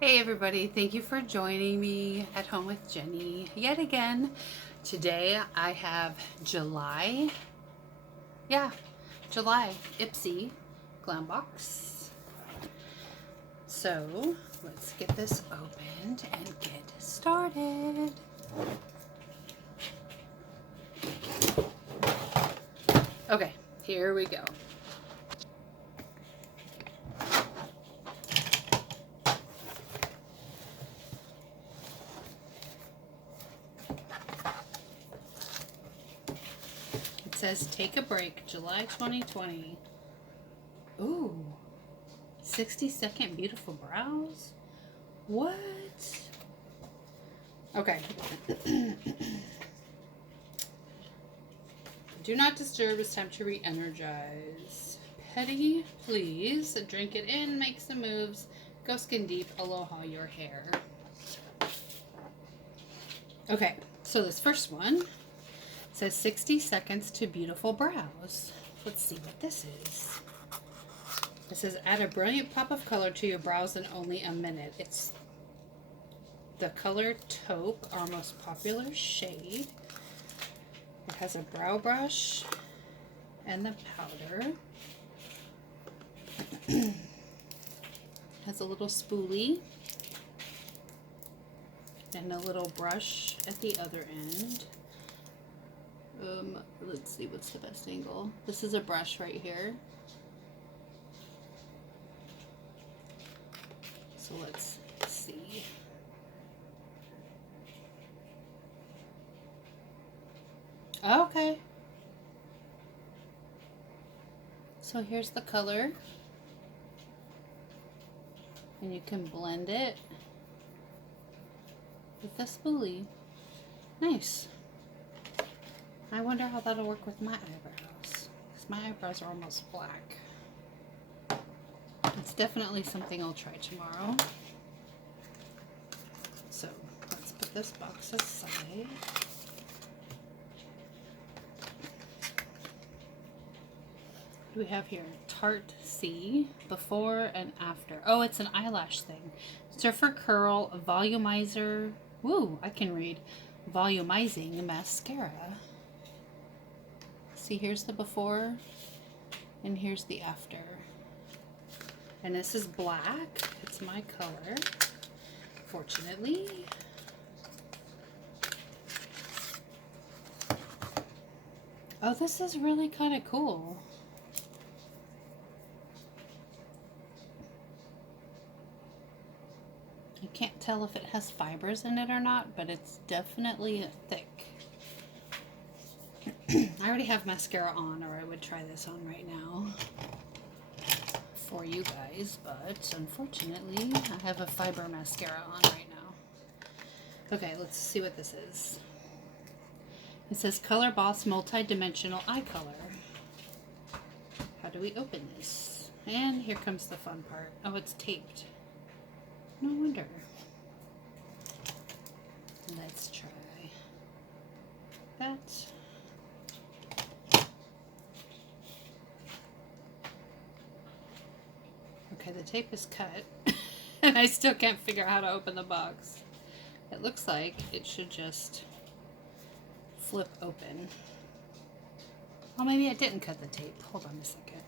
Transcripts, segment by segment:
Hey everybody, thank you for joining me at home with Jenny yet again. Today I have July Ipsy glam box. So let's get this opened and get started. Okay, here we go. It says take a break, July 2020. Ooh, 60-second beautiful brows? What? Okay. Do not disturb, it's time to re-energize. Petty, please. Drink it in, make some moves. Go skin deep, aloha your hair. Okay, so this first one says 60 seconds to beautiful brows. Let's see what this is. It says add a brilliant pop of color to your brows in only a minute. It's the color taupe, our most popular shade. It has a brow brush and the powder. Has a little spoolie and a little brush at the other end. Let's see what's the best angle. This is a brush right here. So let's see. Okay. So here's the color. And you can blend it with the spoolie. Nice. I wonder how that'll work with my eyebrows. Because my eyebrows are almost black. It's definitely something I'll try tomorrow. So let's put this box aside. What do we have here? Tarte C, before and after. Oh, it's an eyelash thing. Surfer Curl Volumizer. Woo, I can read. Volumizing mascara. See, here's the before and here's the after. And this is black. It's my color, fortunately. Oh, this is really kind of cool. I can't tell if it has fibers in it or not, but it's definitely thick. I already have mascara on, or I would try this on right now for you guys, but unfortunately I have a fiber mascara on right now. Okay, let's see what this is. It says Color Boss Multi-Dimensional Eye Color. How do we open this? And here comes the fun part. Oh, it's taped. No wonder. Let's try that. Okay, the tape is cut, and I still can't figure out how to open the box. It looks like it should just flip open. Oh, maybe I didn't cut the tape. Hold on a second.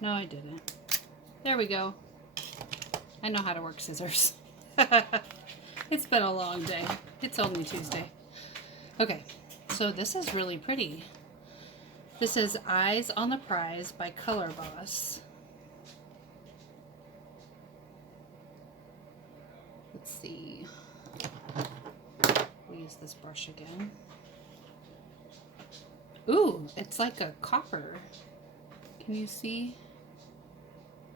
No, I didn't. There we go. I know how to work scissors. It's been a long day. It's only Tuesday. Okay, so this is really pretty. This is Eyes on the Prize by Color Boss. Let's see. We'll use this brush again. Ooh, it's like a copper. Can you see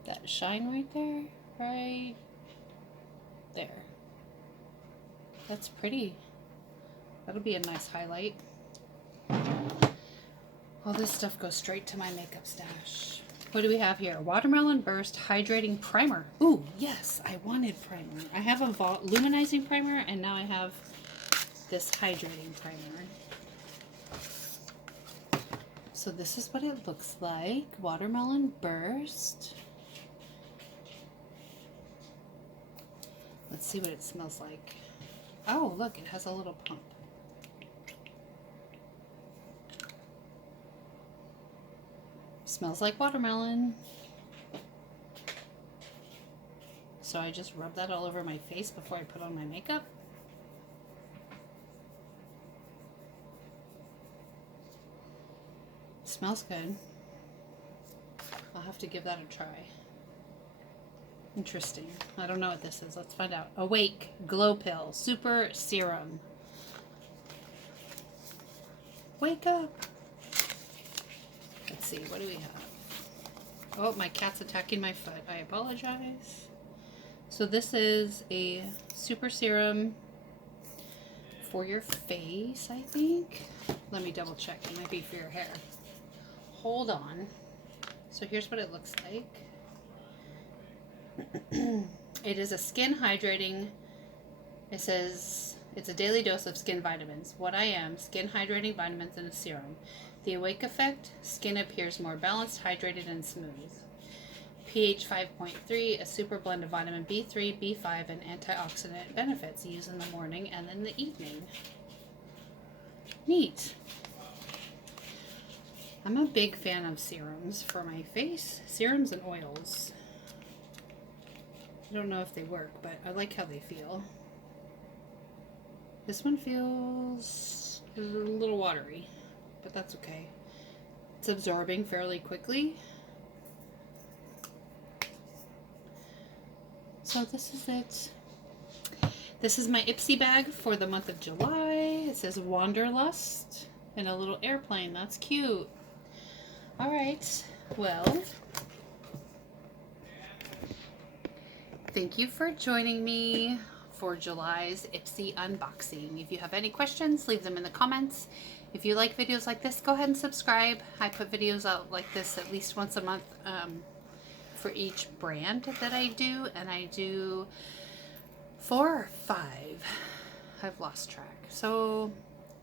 that shine right there? Right there. That's pretty. That'll be a nice highlight. All this stuff goes straight to my makeup stash. What do we have here? Watermelon Burst Hydrating Primer. Ooh, yes, I wanted primer. I have a luminizing primer, and now I have this hydrating primer. So this is what it looks like. Watermelon Burst. Let's see what it smells like. Oh, look, it has a little pump. Smells like watermelon. So I just rub that all over my face before I put on my makeup. Smells good. I'll have to give that a try. Interesting. I don't know what this is. Let's find out. Awake Glow Pill Super Serum. Wake up. Let's see. What do we have? Oh, my cat's attacking my foot. I apologize. So this is a super serum for your face, I think. Let me double check. It might be for your hair. Hold on. So here's what it looks like. It is a skin hydrating. It says it's a daily dose of skin vitamins. What I am, skin hydrating vitamins in a serum. The awake effect, skin appears more balanced, hydrated, and smooth. pH 5.3, a super blend of vitamin B3, B5, and antioxidant benefits. Used in the morning and in the evening. Neat. I'm a big fan of serums for my face. Serums and oils. I don't know if they work, but I like how they feel. This one feels a little watery, but that's okay. It's absorbing fairly quickly. So this is it. This is my Ipsy bag for the month of July. It says Wanderlust and a little airplane. That's cute. All right. Well, thank you for joining me for July's Ipsy unboxing. If you have any questions, leave them in the comments. If you like videos like this, go ahead and subscribe. I put videos out like this at least once a month for each brand that I do, and I do 4 or 5. I've lost track. So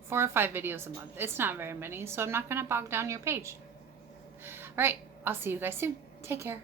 4 or 5 videos a month. It's not very many, so I'm not going to bog down your page. All right, I'll see you guys soon. Take care.